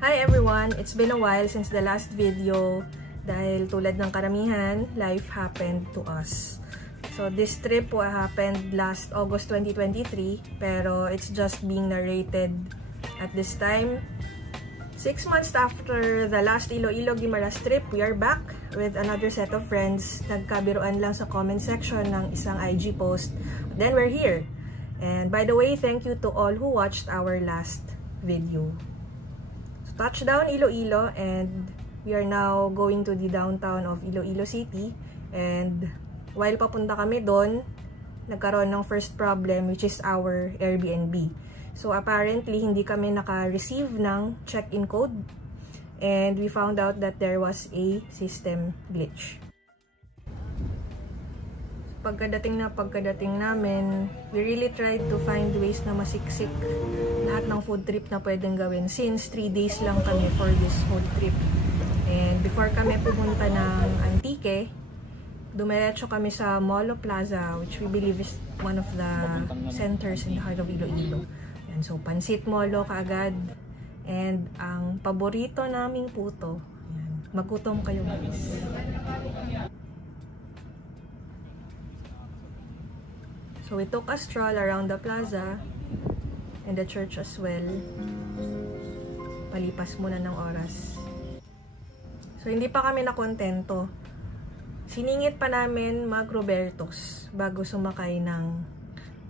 Hi everyone! It's been a while since the last video dahil tulad ng karamihan, life happened to us. So this trip happened last August 2023 pero it's just being narrated at this time. 6 months after the last Iloilo Guimaras trip, we are back with another set of friends. Nagkabiruan lang sa comment section ng isang IG post. Then we're here. And by the way, thank you to all who watched our last video. Touchdown Iloilo, and we are now going to the downtown of Iloilo City. And while papunta kami doon, nagkaroon ng first problem, which is our Airbnb. So apparently hindi kami naka-receive ng check-in code, and we found out that there was a system glitch. Pagkadating namin, we really tried to find ways na masiksik lahat ng food trip na pwedeng gawin since 3 days lang kami for this whole trip. And before kami pumunta ng Antique, dumiretso kami sa Molo Plaza, which we believe is one of the centers in the heart of Iloilo. And so pansit molo kaagad, and ang paborito naming puto. Yan. Magutom kayo guys. So we took a stroll around the plaza and the church as well. Palipas muna ng oras. So hindi pa kami nakontento. Siningit pa namin mag Roberto's bago sumakay ng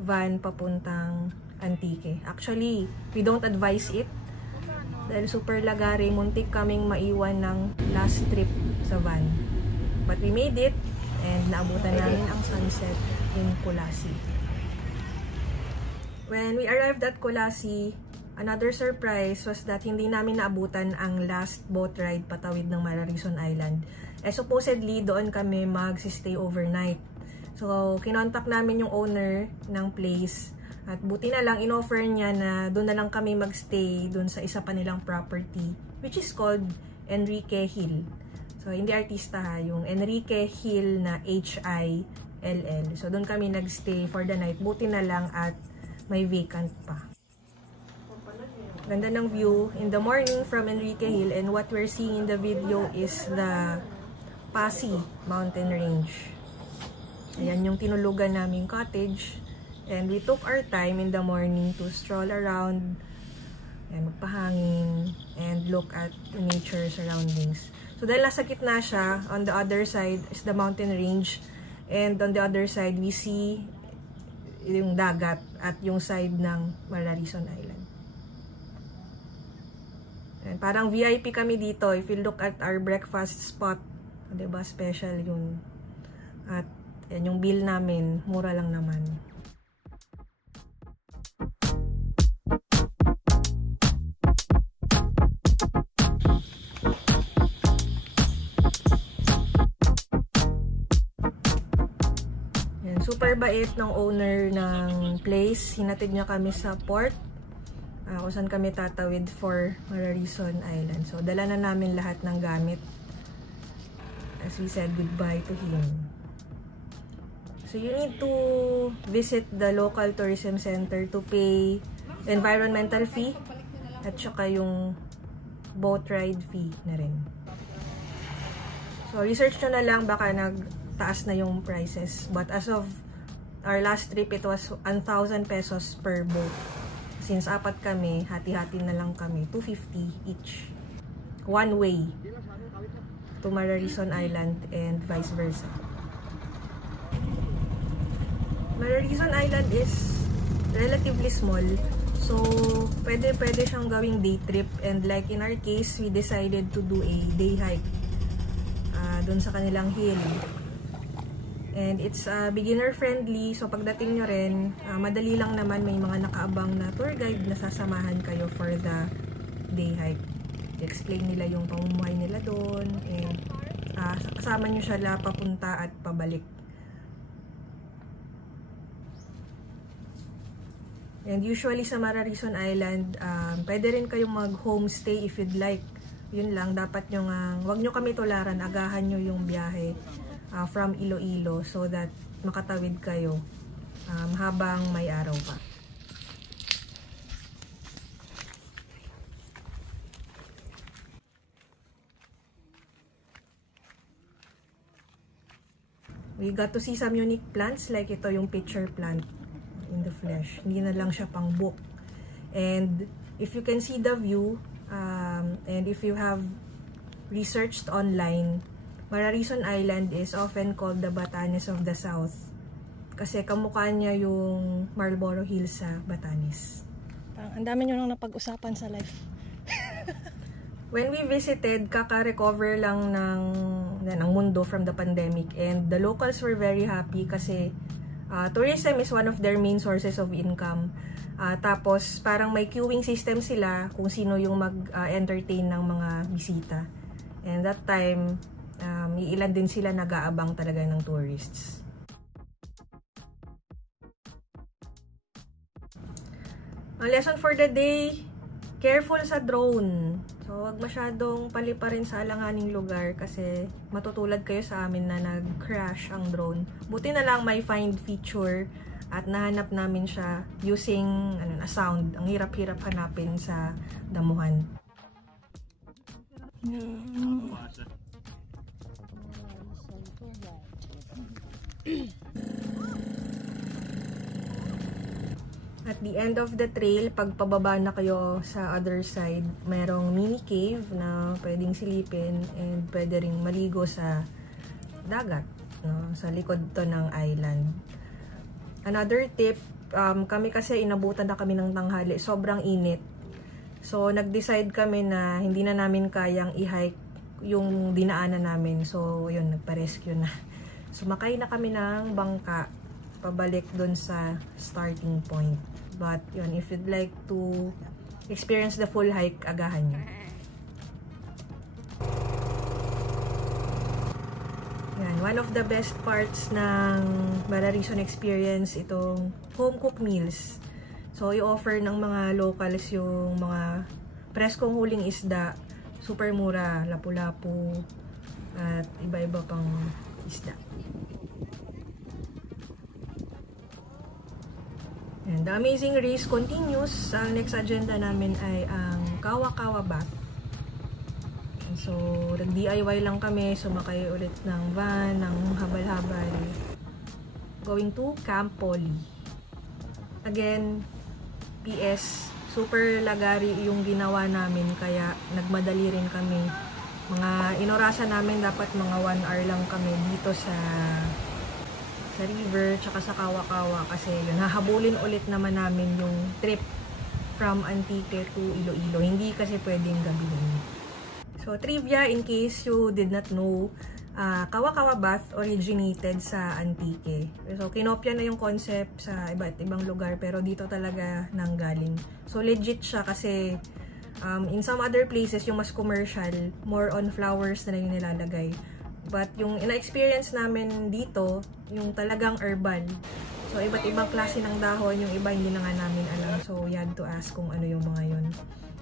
van papuntang Antique. Actually, we don't advise it. Dahil super lagari, muntik kaming maiwan ng last trip sa van. But we made it and naabutan namin ang sunset in Kulasi. When we arrived at Kulasi, another surprise was that hindi namin naabutan ang last boat ride patawid ng Mararison Island. Supposedly, doon kami mag-stay overnight. So, kinontak namin yung owner ng place. At buti na lang, in-offer niya na doon na lang kami mag-stay doon sa isa pa nilang property, which is called Enrique Hill. So, hindi artista ha, yung Enrique Hill na H-I-L-L. So, doon kami nag-stay for the night. Buti na lang at may vacant pa. Ganda ng view in the morning from Enrique Hill, and what we're seeing in the video is the Pasig mountain range. Ayan yung tinulugan naming cottage, and we took our time in the morning to stroll around and magpahangin and look at the nature surroundings. So dahil nasa gitna siya, on the other side is the mountain range, and on the other side we see yung dagat at yung side ng Mararison Island. And parang VIP kami dito. If you look at our breakfast spot, diba, special yun. At yan, yung bill namin, mura lang naman. Super bait ng owner ng place. Hinatid niya kami sa port kung saan kami tatawid for Mararison Island. So, dala na namin lahat ng gamit as we said goodbye to him. So, you need to visit the local tourism center to pay environmental fee at saka yung boat ride fee na rin. So, research nyo na lang, baka nagtaas na yung prices. But as of our last trip, it was 1,000 pesos per boat. Since apat kami, hati-hati na lang kami. 250 each. One way to Mararison Island and vice versa. Mararison Island is relatively small. So, pwede siyang gawing day trip. And like in our case, we decided to do a day hike dun sa kanilang hill. And it's beginner friendly, so pagdating nyo rin, madali lang naman, may mga nakaabang na tour guide na sasamahan kayo for the day hike. I-explain nila yung pamumuhay nila doon, and kasama nyo siya papunta at pabalik. And usually sa Mararison Island, pwede rin kayong mag-homestay if you'd like. Yun lang, dapat nyo wag nyo kami tularan, agahan nyo yung biyahe from Iloilo so that makatawid kayo habang may araw pa. We got to see some unique plants, like ito yung pitcher plant in the flesh. Hindi na lang siya pang book. And if you can see the view, and if you have researched online, Mararison Island is often called the Batanes of the South. Kasi kamukha niya yung Marlborough Hills sa Batanes. Ang dami nyo nang napag-usapan sa life. When we visited, kaka-recover lang ng mundo from the pandemic, and the locals were very happy kasi tourism is one of their main sources of income. Tapos parang may queuing system sila kung sino yung mag-entertain ng mga bisita. And that time, ilan din sila nag-aabang talaga ng tourists. Lesson for the day, careful sa drone. So, wag masyadong paliparin sa alanganing lugar kasi matutulad kayo sa amin na nag-crash ang drone. Buti na lang may find feature at nahanap namin siya using a sound. Ang hirap-hirap hanapin sa damuhan. At the end of the trail, pag pababa na kayo sa other side, merong mini cave na pwedeng silipin and pwede ring maligo sa dagat, no? Sa likod to ng island. Another tip, kami kasi inabutan na kami ng tanghali, sobrang init. So, nag-decide kami na hindi na namin kayang i-hike yung dinaanan namin. So, yun, nagpa-rescue na. Sumakay na kami ng bangka pabalik dun sa starting point. But yun, if you'd like to experience the full hike, agahan nyo. Yan, one of the best parts ng Mararison experience, itong home-cooked meals. So, i-offer ng mga locals yung mga preskong huling isda, super mura, lapu-lapu, at iba-iba pang isda. And the amazing race continues. Ang next agenda namin ay ang Kawa-Kawa Bath. And so, nag-DIY lang kami. Sumakay ulit ng van, ng habal-habal. Going to Camp Poly. Again, PS, super lagari yung ginawa namin. Kaya nagmadali rin kami. Mga inorasan namin, dapat mga 1 hour lang kami dito sa river, tsaka sa Kawa-Kawa kasi yun, hahabulin ulit naman namin yung trip from Antique to Iloilo. Hindi kasi pwedeng gabihin. So, trivia in case you did not know, Kawa-Kawa Bath originated sa Antique. So, kinopya na yung concept sa iba't ibang lugar pero dito talaga nanggaling. So, legit siya kasi in some other places, yung mas commercial, more on flowers na yung nilalagay. But yung ina-experience namin dito, yung talagang urban. So, iba't ibang klase ng dahon, yung iba hindi na nga namin alam. So, you had to ask kung ano yung mga yun.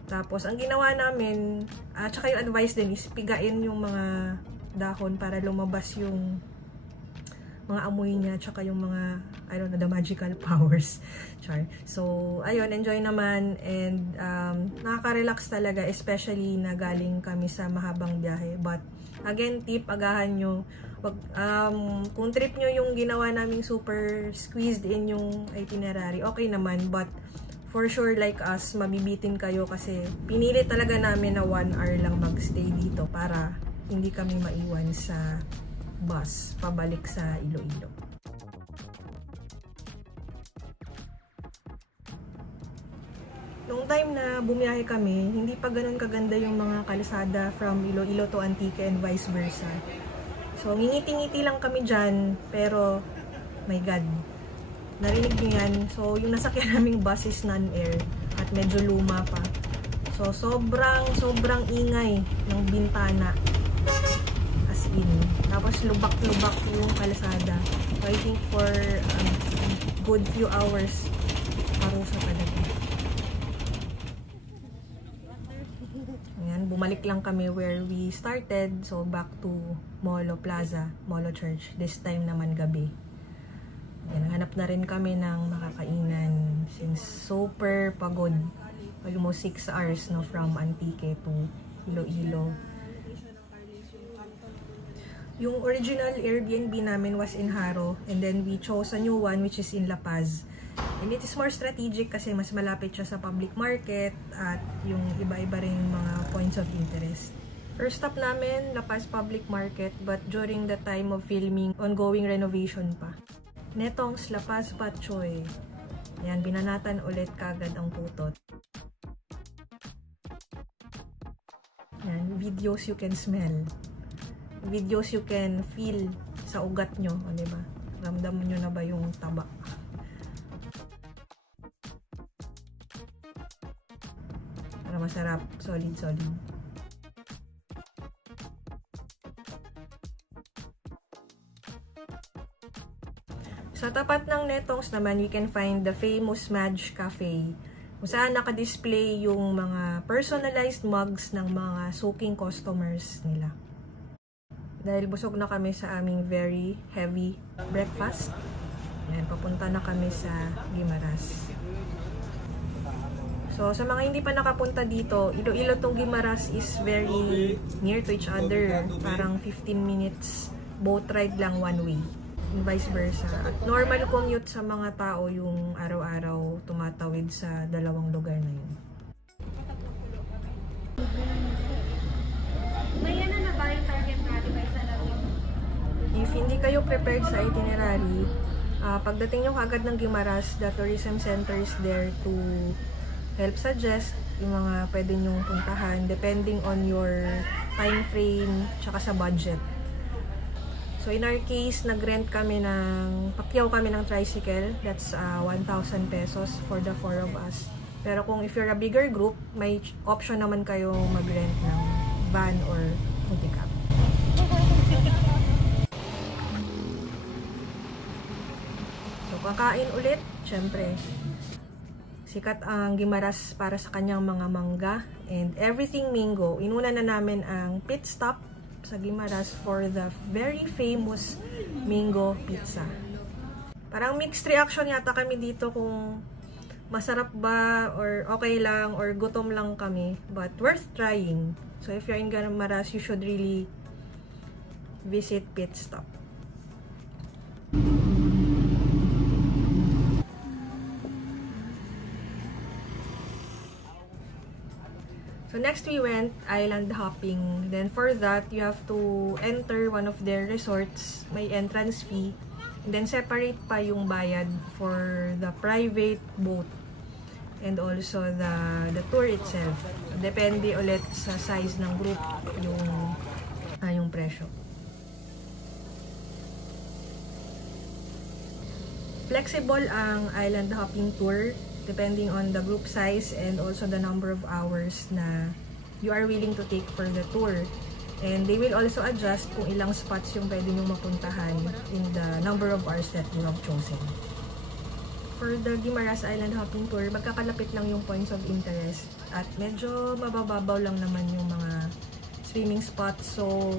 Tapos, ang ginawa namin, tsaka yung advice din is pigain yung mga dahon para lumabas yung mga amoy niya, tsaka yung mga, I don't know, the magical powers. Char. So, ayun, enjoy naman. And, nakaka-relax talaga, especially na galing kami sa mahabang biyahe. But, again, tip, agahan nyo. Kung trip nyo yung ginawa naming super squeezed in yung itinerary, okay naman. But, for sure, like us, mabibitin kayo kasi pinili talaga namin na 1 hour lang magstay dito para hindi kami maiwan sa bus pabalik sa Iloilo. Noong time na bumiyahe kami, hindi pa ganun kaganda yung mga kalsada from Iloilo to Antique and vice versa. So, ngingiti-ngiti lang kami dyan, pero my God, narinig nyo yan. So, yung nasakyan naming bus is non-air at medyo luma pa. So, sobrang ingay ng bintana. As in. Tapos, lubak-lubak yung kalsada. So, I think for good few hours, parusa talaga. Ayan, bumalik lang kami where we started. So, back to Molo Plaza, Molo Church. This time naman gabi. Ayan, hanap na rin kami ng makakainan since super pagod. Almost 6 hours no, from Antique to Iloilo. Yung original Airbnb namin was in Haro, and then we chose a new one which is in La Paz. And it is more strategic kasi mas malapit siya sa public market at yung iba-iba rin yung mga points of interest. First stop namin, La Paz Public Market, but during the time of filming, ongoing renovation pa. Netong's La Paz Patchoy. Ayan, binanatan ulit kagad ang putot. Ayan, videos you can smell. Videos you can feel sa ugat nyo, o diba? Ramdam nyo na ba yung taba? Para masarap, solid. Sa tapat ng Netong's naman, we can find the famous Madge Cafe, kung saan naka-display yung mga personalized mugs ng mga soaking customers nila. Dahil busog na kami sa aming very heavy breakfast, ayan, papunta na kami sa Guimaras. So, sa mga hindi pa nakapunta dito, Iloilo to Guimaras is very near to each other. Parang 15 minutes boat ride lang one way. And vice versa. At normal commute sa mga tao yung araw-araw tumatawid sa dalawang lugar na yun. If hindi kayo prepared sa itinerary, pagdating nyo kagad ng Guimaras, the tourism center is there to help suggest yung mga pwede nyong puntahan depending on your time frame tsaka sa budget. So in our case, nag-rent kami pakyaw kami ng tricycle. That's 1,000 pesos for the 4 of us. Pero kung if you're a bigger group, may option naman kayo mag-rent ng van or multicab. So kakain ulit, syempre. Sikat ang Guimaras para sa kanyang mga mangga and everything mango. Inuna na namin ang pit stop sa Guimaras for the very famous mango pizza. Parang mixed reaction yata kami dito kung masarap ba or okay lang or gutom lang kami, but worth trying. So if you're in Guimaras, you should really visit Pit Stop. So next we went island hopping. Then for that, you have to enter one of their resorts. May entrance fee. And then separate pa yung bayad for the private boat. And also the tour itself. Depende ulit sa size ng group yung presyo. Flexible ang island hopping tour depending on the group size and also the number of hours na you are willing to take for the tour. And they will also adjust kung ilang spots yung pwede nyo mapuntahan in the number of hours that you have chosen. For the Guimaras Island Hopping Tour, magkakalapit lang yung points of interest at medyo mabababaw lang naman yung mga swimming spots. So,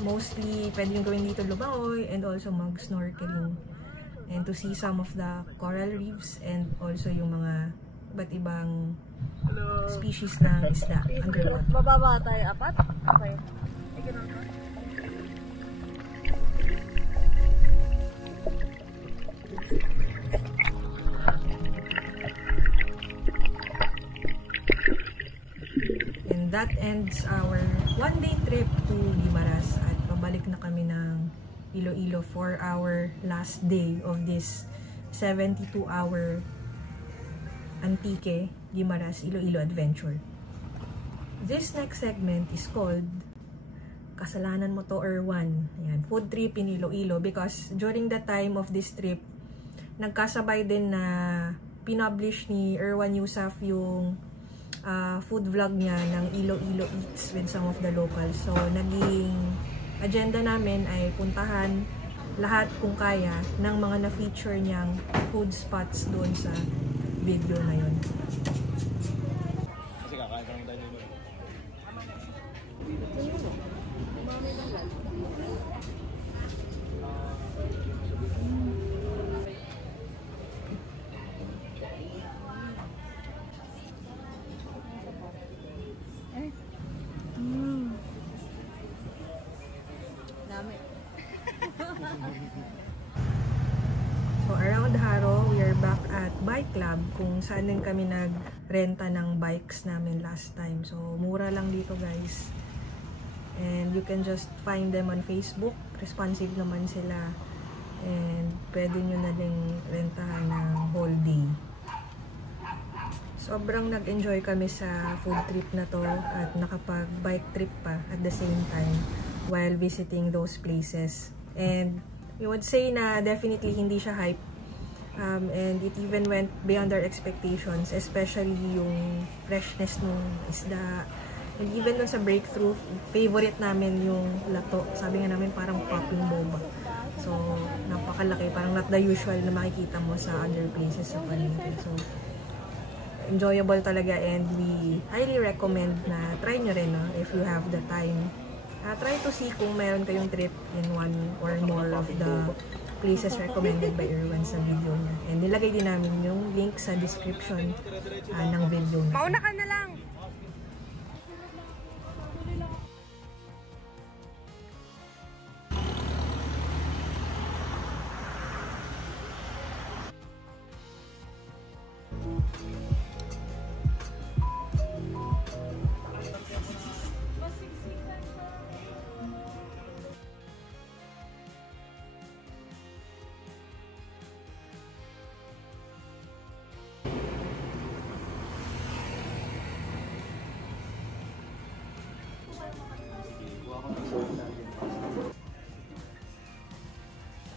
mostly pwede yung gawin dito lumangoy and also mag-snorkeling. And to see some of the coral reefs and also yung mga iba't ibang species ng isda underwater. Bababa tayo, apat? Okay. And that ends our one-day trip to Guimaras at pabalik na kami ng Iloilo for our last day of this 72-hour Antique Guimaras Iloilo adventure. This next segment is called Kasalanan Mo To Erwan. Ayan, food trip in Iloilo because during the time of this trip, nagkasabay din na pinublish ni Erwan Yusaf yung food vlog niya ng Iloilo Eats with some of the locals. So, naging agenda namin ay puntahan lahat kung kaya ng mga na-feature niyang food spots doon sa video na yun. Kasi kakain ka lang tayo dito. Dami. Club kung saan din kami nagrenta ng bikes namin last time. So, mura lang dito guys. And you can just find them on Facebook. Responsive naman sila. And pwede nyo na din rentahan ng whole day. Sobrang nag-enjoy kami sa food trip na to at nakapag-bike trip pa at the same time while visiting those places. And we would say na definitely hindi siya hype. And it even went beyond our expectations, especially yung freshness ng isda. And even dun sa breakthrough, favorite namin yung lato. Sabi nga namin parang popping boba. So, napakalaki. Parang not the usual na makikita mo sa other places sa paligid. So, enjoyable talaga and we highly recommend na try nyo rin if you have the time. Try to see kung mayroon kayong trip in one or more of the places recommended by Erwan sa video niya. And nilagay din namin yung link sa description ng video niya. Mauna ka na lang!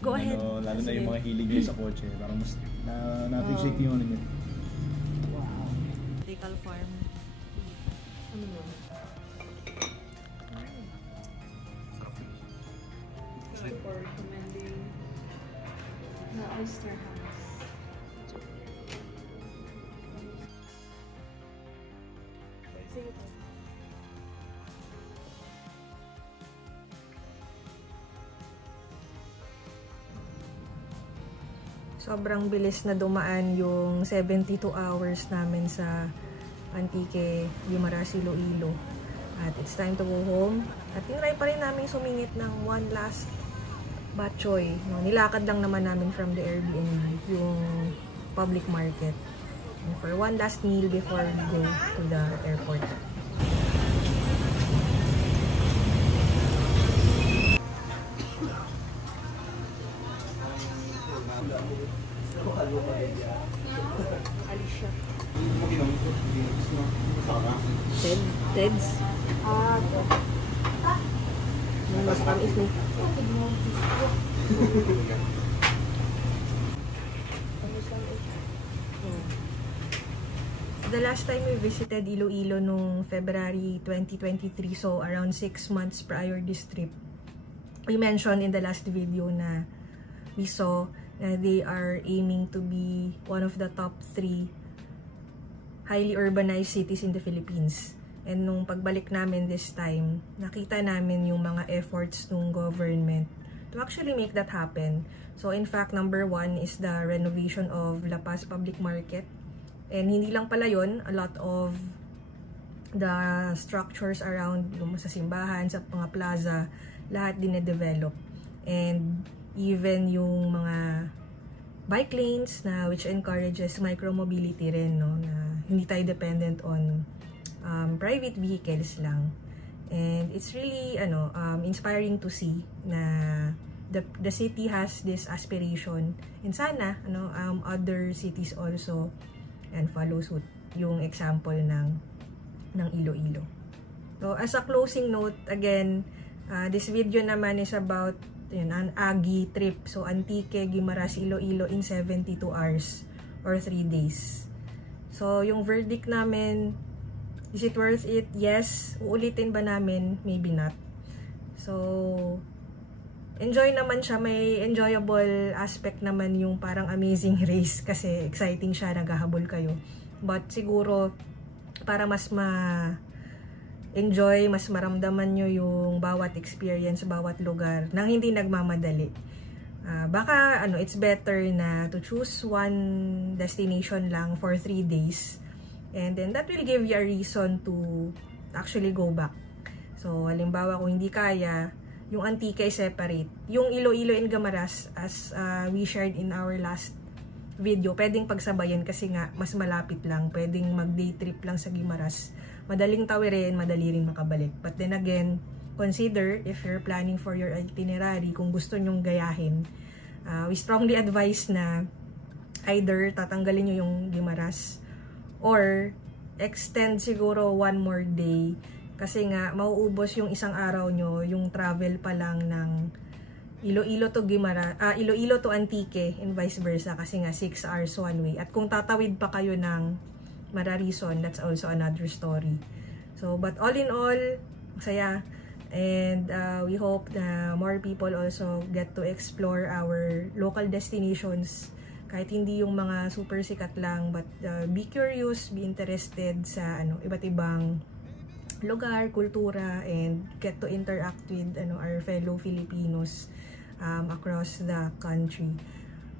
Go ahead. Lalo na yung mga hilig niya sa kotse. Parang mas na-appreciate yung ano niya. Wow. Vertical farm. Ano yun? Thank you for recommending the Oyster House. Sige po. Sobrang bilis na dumaan yung 72 hours namin sa Antique Guimaras, Iloilo. At it's time to go home. At tinry pa rin namin sumingit ng one last batchoy. No, nilakad lang naman namin from the Airbnb yung public market. And for one last meal before we go to the airport. Alicia. Teds? Mas tamis ni. The last time we visited Iloilo nung February 2023, so around 6 months prior this trip, we mentioned in the last video na we saw they are aiming to be one of the top 3 highly urbanized cities in the Philippines. And nung pagbalik namin this time, nakita namin yung mga efforts ng government to actually make that happen. So in fact, number 1 is the renovation of La Paz Public Market. And hindi lang pala yun, a lot of the structures around sa simbahan, sa mga plaza, lahat din-develop. And even yung mga bike lanes na which encourages micro-mobility rin, no? Na hindi tayo dependent on private vehicles lang. And it's really inspiring to see na the city has this aspiration. And sana other cities also and follow suit yung example ng Iloilo. So as a closing note, again, this video naman is about an Agi trip. So Antique Guimaras, Iloilo in 72 hours or 3 days. So yung verdict namin, is it worth it? Yes. Uulitin ba namin? Maybe not. So enjoy naman siya. May enjoyable aspect naman yung parang amazing race kasi exciting siya, naghahabol kayo. But siguro para mas enjoy, mas maramdaman nyo yung bawat experience, bawat lugar nang hindi nagmamadali. Baka it's better na to choose one destination lang for 3 days. And then that will give you a reason to actually go back. So halimbawa kung hindi kaya, yung Antique ay separate. Yung Iloilo and Guimaras, as we shared in our last video, pwedeng pagsabayan kasi nga mas malapit lang, pwedeng mag day trip lang sa Guimaras, madaling tawirin, madali rin makabalik. But then again, consider if you're planning for your itinerary, kung gusto nyong gayahin, we strongly advise na either tatanggalin nyo yung Guimaras or extend siguro 1 more day, kasi nga mauubos yung isang araw nyo, yung travel pa lang ng Iloilo to Guimaras, Iloilo to Antique and vice versa, kasi nga 6 hours one way. At kung tatawid pa kayo ng Mararison, that's also another story. So, but all in all, masaya. And we hope na more people also get to explore our local destinations. Kahit hindi yung mga super sikat lang, but be curious, be interested sa iba't ibang lugar, kultura, and get to interact with our fellow Filipinos across the country.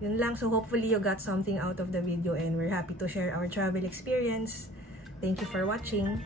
Yun lang. So hopefully you got something out of the video, and we're happy to share our travel experience. Thank you for watching.